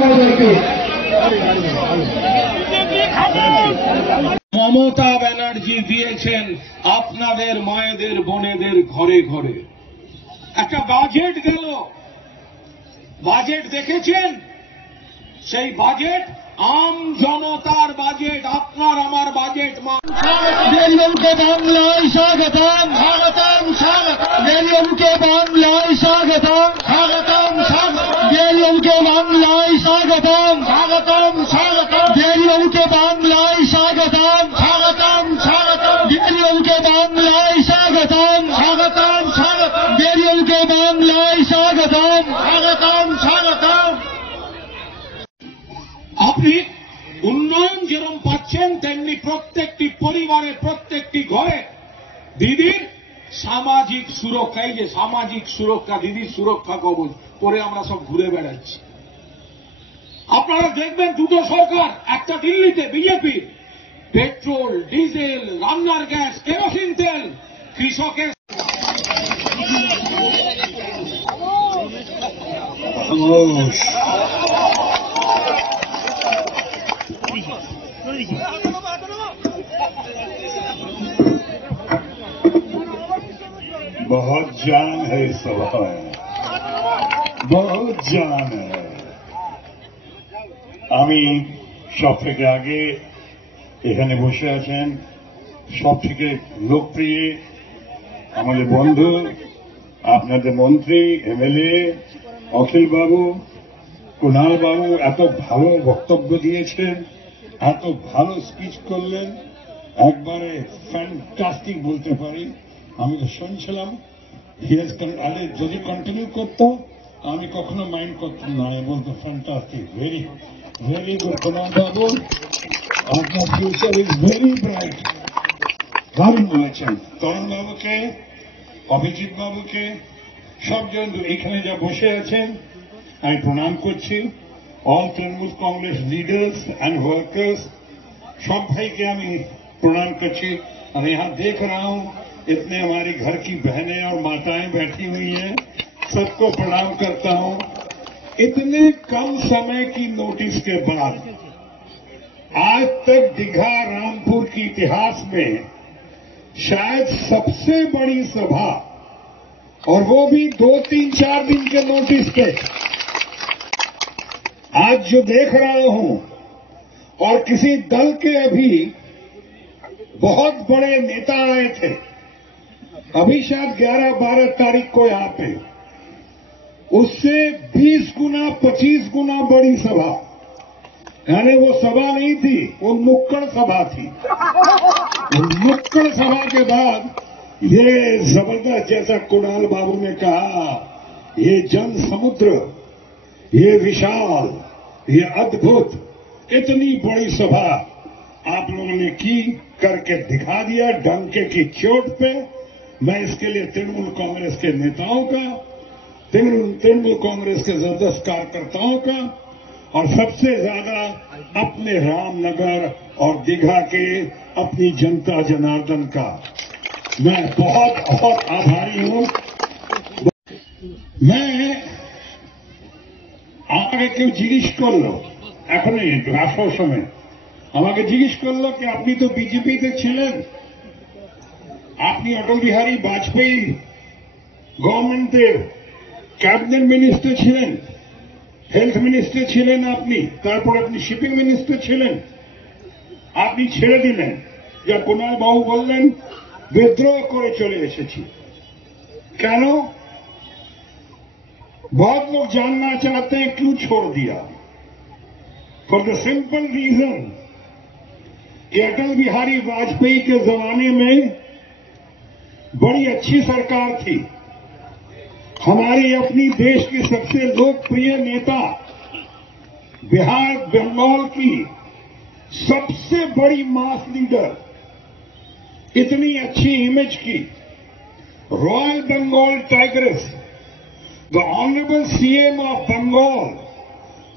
মহোদয়কে। মমতা ব্যানার্জি দিয়েছেন আপনাদের মায়েদের বোনেদের ঘরে ঘরে। একটা বাজেট গেল, বাজেট দেখেছেন? সেই বাজেট আম জনতার বাজেট, আপনার আমার বাজেট। বেরিয়মকে বাংলায় স্বাগতম, স্বাগতম, স্বাগতম। বেরিয়মকে বাংলায় স্বাগতম, স্বাগতম, স্বাগতম। বেরিয়মকে বাংলায় স্বাগতম, স্বাগতম, স্বাগতম। বেরিয়মকে বাংলায় স্বাগতম, স্বাগতম, স্বাগতম। বেরিয়মকে বাংলায় স্বাগতম, স্বাগতম, স্বাগতম। বেরিয়মকে বাংলায় স্বাগতম, স্বাগতম, স্বাগতম। আপনি উন্নয়ন যেরকম পাচ্ছেন তেমনি প্রত্যেকটি পরিবারে, প্রত্যেকটি ঘরে দিদির সামাজিক সুরক্ষা, এই যে সামাজিক সুরক্ষা, দিদির সুরক্ষা কবচ পরে আমরা সব ঘুরে বেড়াচ্ছি। আপনারা দেখবেন দুটো সরকার, একটা দিল্লিতে বিজেপি, পেট্রোল, ডিজেল, রান্নার গ্যাস, কেরোসিন তেল কৃষকের बहुत जान है इस सभा में, बहुत जान है। আমি সব থেকে আগে এখানে বসে আছেন সব থেকে লোকপ্রিয় আমাদের বন্ধু, আপনাদের মন্ত্রী, এমএলএ অখিল বাবু, কুণাল বাবু এত ভালো বক্তব্য দিয়েছেন, এত ভালো স্পিচ করলেন, একবারে ফ্যান্টাস্টিক বলতে পারি। আমি তো শুনছিলাম, আরে যদি কন্টিনিউ করতো আমি কখনো মাইন্ড করতাম না, আমি বলতো fantastic, very very good Kunal বাবু, আপনার ফিউচার ইজ ভেরি ব্রাইট। দারুণ বলেছেন। তরুণ বাবুকে, অভিজিৎ বাবুকে, সবজন এখানে যা বসে আছেন আমি প্রণাম করছি। All Trinamool Congress leaders and workers, सब भाई के আমি प्रणाम करती। और यहाँ देख रहा हूँ इतने हमारी घर की बहनें और माताएं बैठी हुई हैं, सबको प्रणाम करता हूँ। इतने कम समय की नोटिस के बाद आज तक दीघा रामपुर की इतिहास में शायद सबसे बड़ी सभा, और वो भी 2-3-4 दिन के नोटिस पे, आज जो देख रहा हूं, और किसी दल के अभी बहुत बड़े नेता आए थे, अभी शायद 11-12 तारीख को यहां पे, उससे 20 गुना 25 गुना बड़ी सभा, यानी वो सभा नहीं थी, वो नुक्कड़ सभा थी। नुक्कड़ सभा के बाद ये जबरदस्त, जैसा कुणाल बाबू ने कहा, ये जन समुद्र, ये विशाल, ये अद्भुत, इतनी बड़ी सभा आप लोगों ने की, करके दिखा दिया डंके की चोट पे। मैं इसके लिए तृणमूल कांग्रेस के नेताओं का, तृणमूल कांग्रेस के जबरदस्त कार्यकर्ताओं का, और सबसे ज्यादा अपने रामनगर और दीघा के अपनी जनता जनार्दन का मैं बहुत बहुत आभारी हूं। मैं আমাকে কেউ জিজ্ঞেস করলো, এখনই আসার সময় আমাকে জিজ্ঞেস করলো কি আপনি তো বিজেপিতে ছিলেন, আপনি অটল বিহারী বাজপেয়ী গভর্নমেন্টের ক্যাবিনেট মিনিস্টার ছিলেন, হেলথ মিনিস্টার ছিলেন আপনি, তারপর আপনি শিপিং মিনিস্টার ছিলেন, আপনি ছেড়ে দিলেন। যা কুণাল বাবু বললেন বিদ্রোহ করে চলে এসেছি। কেন? बहुत लोग जानना चाहते हैं क्यों छोड़ दिया। फॉर द सिंपल रीजन कि अटल बिहारी वाजपेयी के जमाने में बड़ी अच्छी सरकार थी। हमारी अपनी देश की सबसे लोकप्रिय नेता, बिहार बंगाल की सबसे बड़ी मास लीडर, इतनी अच्छी इमेज की royal Bengal tigress, the honourable CM of Bengal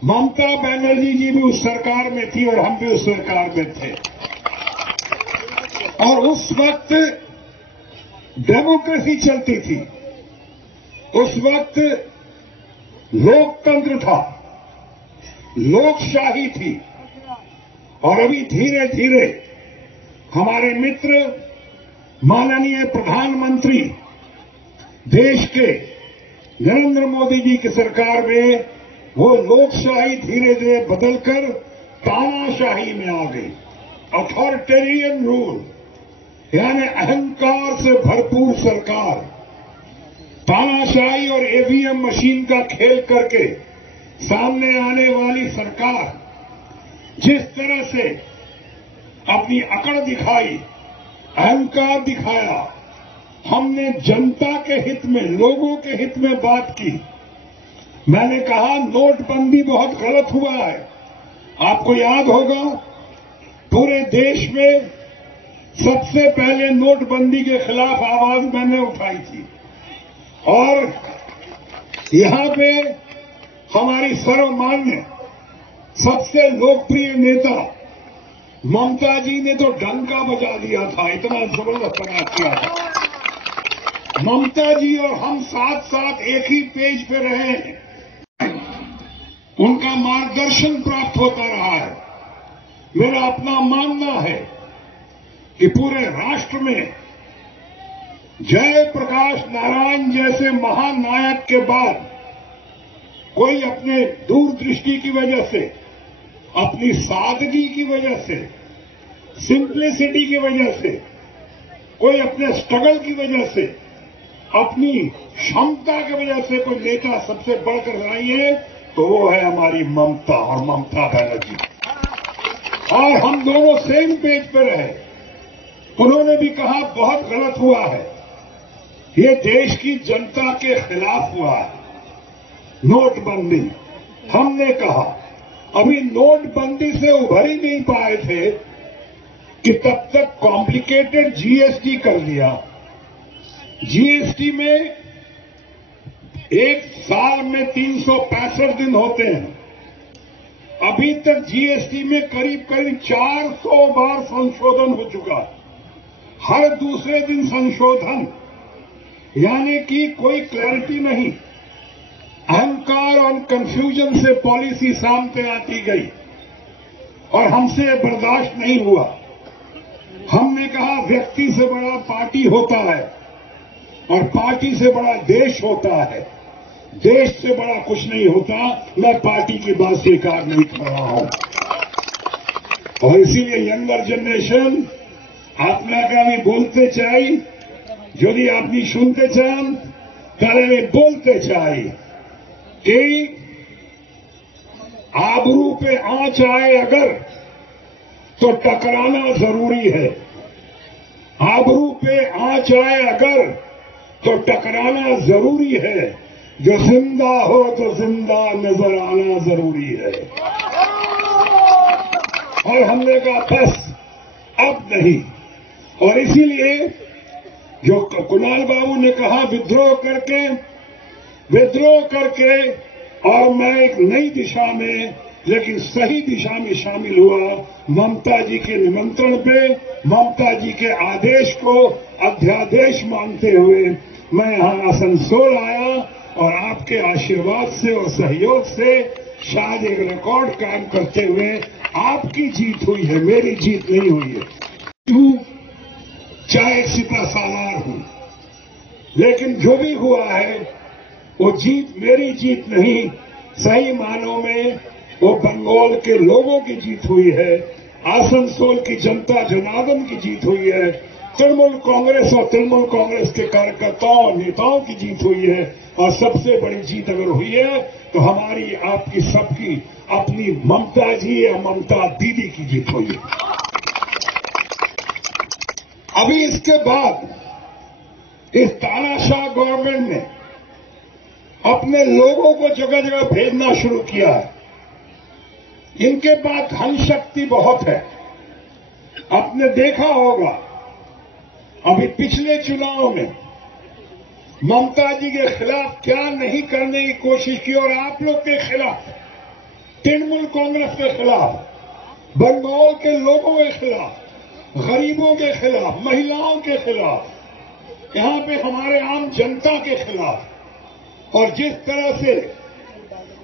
Mamata Banerjee ji भी उस सरकार में थी और हम भी उस सरकार में थे। और उस वक्त डेमोक्रेसी चलती थी, उस वक्त लोकतंत्र था। लोकशाही थी। और अभी धीरे धीरे हमारे मित्र माननीय प्रधानमंत्री देश के नरेंद्र मोदी जी की सरकार में वो लोकशाही धीरे धीरे बदलकर तानाशाही में आ गई। अथॉरिटेरियन रूल यानी अहंकार से भरपूर सरकार, तानाशाही और ईवीएम मशीन का खेल करके सामने आने वाली सरकार जिस तरह से अपनी अकड़ दिखाई, अहंकार दिखाया, हमने जनता के हित में, लोगों के हित में बात की। मैंने कहा नोटबंदी बहुत गलत हुआ है। आपको याद होगा पूरे देश में सबसे पहले नोटबंदी के खिलाफ आवाज मैंने उठाई थी और यहां पे हमारी सर्वमान्य सबसे लोकप्रिय नेता ममता जी ने तो डंका बजा दिया था, इतना जबरदस्त बना किया था। ममता जी और हम साथ साथ एक ही पेज पे रहे हैं, उनका मार्गदर्शन प्राप्त होता रहा है। मेरा अपना मानना है कि पूरे राष्ट्र में जयप्रकाश नारायण जैसे महानायक के बाद कोई अपने दूरदृष्टि की वजह से, अपनी सादगी की वजह से, सिंप्लिसिटी की वजह से, कोई अपने स्ट्रगल की वजह से, अपनी क्षमता की वजह से कोई नेता सबसे बढ़कर आई है तो वो है हमारी ममता और ममता बनर्जी। और हम दोनों सेम पेज पे रहे। उन्होंने भी कहा बहुत गलत हुआ है, ये देश की जनता के खिलाफ हुआ है नोटबंदी। हमने कहा अभी नोटबंदी से उभर ही नहीं पाए थे कि तब तक कॉम्प्लिकेटेड जीएसटी कर दिया। जीएसटी में एक साल में 365 दिन होते हैं। अभी तक जीएसटी में करीब करीब 400 बार संशोधन हो चुका। हर दूसरे दिन संशोधन, यानी कि कोई क्लैरिटी नहीं। अहंकार और कंफ्यूजन से पॉलिसी सामने आती गई और हमसे बर्दाश्त नहीं हुआ। हमने कहा व्यक्ति से बड़ा पार्टी होता है और पार्टी से बड़ा देश होता है, देश से बड़ा कुछ नहीं होता। मैं पार्टी की बात स्वीकार नहीं कर रहा हूं और इसीलिए यंगर जनरेशन আপনাকে আমি বলতে চাই, যদি আপনি শুনতে চান তাহলে আমি বলতে চাই कि आबरू पे आंच आए अगर तो टकराना जरूरी है। आबरू पे आंच आए अगर तो टकराना जरूरी है। जो जिंदा हो तो जिंदा नजर आना जरूरी है। और हमने कहा बस अब नहीं। और इसीलिए जो कुणाल बाबू ने कहा विद्रोह करके और मैं एक नई दिशा में, लेकिन सही दिशा में शामिल हुआ। ममता जी के निमंत्रण पे, ममता जी के आदेश को अध्यादेश मानते हुए मैं यहां आसनसोल आया और आपके आशीर्वाद से और सहयोग से शायद एक रिकॉर्ड कायम करते हुए आपकी जीत हुई है, मेरी जीत नहीं हुई है। चाहे एक सिपा सालार हूं, लेकिन जो भी हुआ है वो जीत मेरी जीत नहीं, सही मानों में वो बंगाल के लोगों की जीत हुई है, आसनसोल की जनता जनार्दन की जीत हुई है, तृणमूल कांग्रेस और तृणमूल कांग्रेस के कार्यकर्ताओं और नेताओं की जीत हुई है। और सबसे बड़ी जीत अगर हुई है तो हमारी, आपकी, सबकी अपनी ममता जी या ममता दीदी की जीत हुई है। अभी इसके बाद इस तानाशाह गवर्नमेंट ने अपने लोगों को जगह जगह भेजना शुरू किया है। इनके पास धन शक्ति बहुत है। आपने देखा होगा अभी पिछले चुनाव में ममता जी के खिलाफ क्या नहीं करने की कोशिश की और आप लोग के खिलाफ, तृणमूल कांग्रेस के खिलाफ, बंगाल के लोगों के खिलाफ, गरीबों के खिलाफ, महिलाओं के खिलाफ, यहां पे हमारे आम जनता के खिलाफ। और जिस तरह से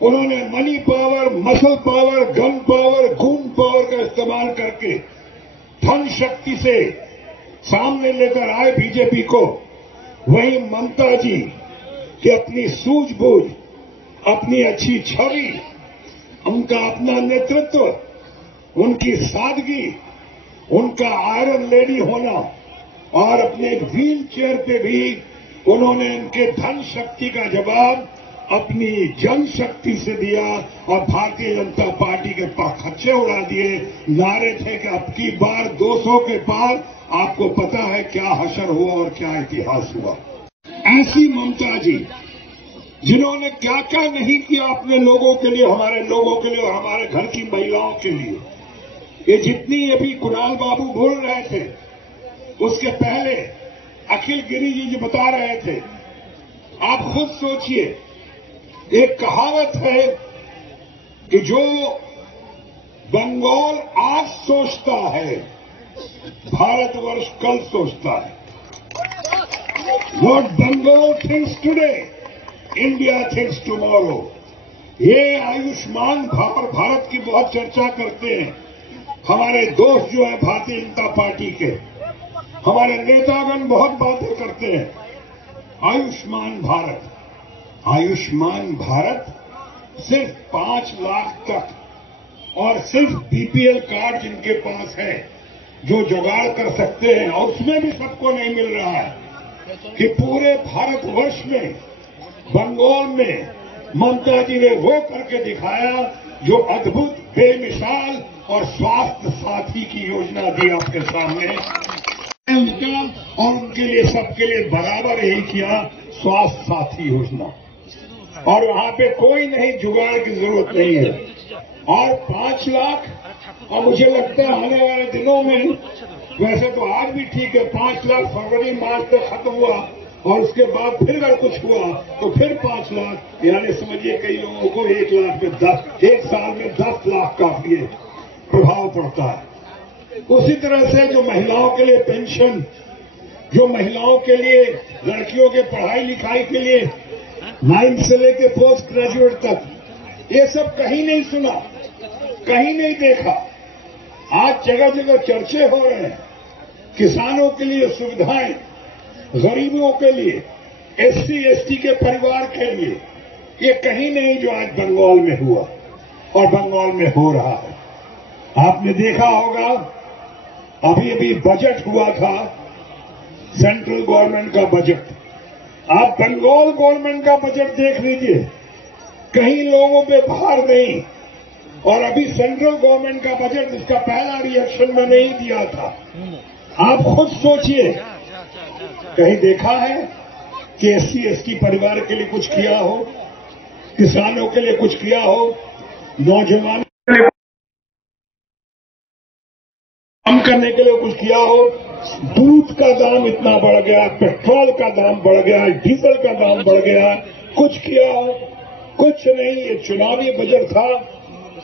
उन्होंने money power, muscle power, gun power, खून पावर का इस्तेमाल करके धन शक्ति से सामने लेकर आए बीजेपी को। वहीं ममता जी की अपनी सूझबूझ, अपनी अच्छी छवि, उनका अपना नेतृत्व, उनकी सादगी, उनका आयरन लेडी होना और अपने व्हील चेयर पे भी उन्होंने उनके धन शक्ति का जवाब अपनी जनशक्ति से दिया और भारतीय जनता पार्टी के खर्चे उड़ा दिए। नारे थे कि अब की बार 200 के पार। आपको पता है क्या हशर हुआ और क्या इतिहास हुआ। ऐसी ममता जी जिन्होंने क्या क्या नहीं किया अपने लोगों के लिए, हमारे लोगों के लिए और हमारे घर की महिलाओं के लिए। ये जितनी अभी कुणाल बाबू बोल रहे थे, उसके पहले अखिल गिरी जी बता रहे थे। आप खुद सोचिए, एक कहावत है कि जो बंगाल आज सोचता है, भारतवर्ष कल सोचता है। What Bengal thinks today, India thinks tomorrow। ये आयुष्मान भारत की बहुत चर्चा करते हैं हमारे दोस्त जो है भारतीय जनता पार्टी के, हमारे नेतागण बहुत बातें करते हैं। आयुष्मान भारत, आयुष्मान भारत सिर्फ 5 लाख तक और सिर्फ बीपीएल कार्ड जिनके पास है जो जुगाड़ कर सकते हैं, और उसमें भी सबको नहीं मिल रहा है। कि पूरे भारतवर्ष में, बंगाल में ममता जी ने वो करके दिखाया जो अद्भुत, बेमिसाल और स्वास्थ्य साथी की योजना दी आपके सामने। उनका और उनके लिए, सबके लिए बराबर यही किया, स्वास्थ्य साथी योजना। और वहां पे कोई नहीं, जुगाड़ की जरूरत नहीं है। और 5 लाख, और मुझे लगता है आने वाले दिनों में, वैसे तो आज भी ठीक है, 5 लाख फरवरी मार्च तक खत्म हुआ और उसके बाद फिर अगर कुछ हुआ तो फिर 5 लाख, यानी समझिए कई लोगों को 1 लाख में 10, एक साल में 10 लाख का ये प्रभाव पड़ता है। उसी तरह से जो महिलाओं के लिए पेंशन, जो महिलाओं के लिए, लड़कियों के पढ़ाई लिखाई के लिए 9 से लेकर पोस्ट ग्रेजुएट तक, ये सब कहीं नहीं सुना, कहीं नहीं देखा। आज जगह जगह चर्चे हो रहे हैं। किसानों के लिए सुविधाएं, गरीबों के लिए, एससी एसटी के परिवार के लिए, ये कहीं नहीं जो आज बंगाल में हुआ और बंगाल में हो रहा है। आपने देखा होगा, अभी अभी बजट हुआ था, सेंट्रल गवर्नमेंट का बजट। आप बंगाल गवर्नमेंट का बजट देख लीजिए, कहीं लोगों पे भार नहीं। और अभी सेंट्रल गवर्नमेंट का बजट, इसका पहला रिएक्शन में नहीं दिया था। आप खुद सोचिए, कहीं देखा है कि एससी एसटी परिवार के लिए कुछ किया हो, किसानों के लिए कुछ किया हो, नौजवानों के लिए काम करने के लिए कुछ किया हो? दूध का दाम इतना बढ़ गया, पेट्रोल का दाम बढ़ गया, डीजल का दाम बढ़ गया, कुछ किया हो? कुछ नहीं। ये चुनावी बजट था,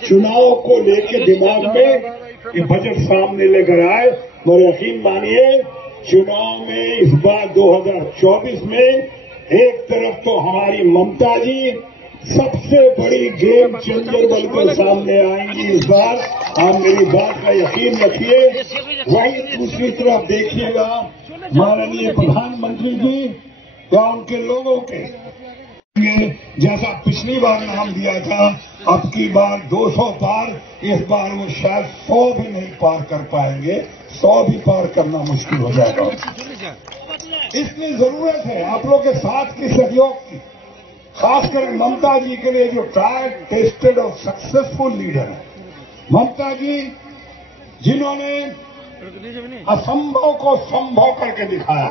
चुनाव को लेकर दिमाग में ये बजट सामने लेकर आए। और यकीन मानिए, चुनाव में इस बार 2024 में एक तरफ तो हमारी ममता जी सबसे बड़ी गेम चेंजर बनकर सामने आएंगी इस बार, आप मेरी बात का यकीन रखिए। वहीं दूसरी तरफ देखिएगा, माननीय प्रधानमंत्री जी तो उनके लोगों के जैसा पिछली बार नाम दिया था, अब की बार 200 पार, इस बार वो शायद 100 भी नहीं पार कर पाएंगे। 100 भी पार करना मुश्किल हो जाएगा। इसलिए जरूरत है आप लोग के साथ की सहयोग की, खासकर ममता जी के लिए जो ट्राइड, टेस्टेड और सक्सेसफुल लीडर है। ममता जी जिन्होंने असंभव को संभव करके दिखाया।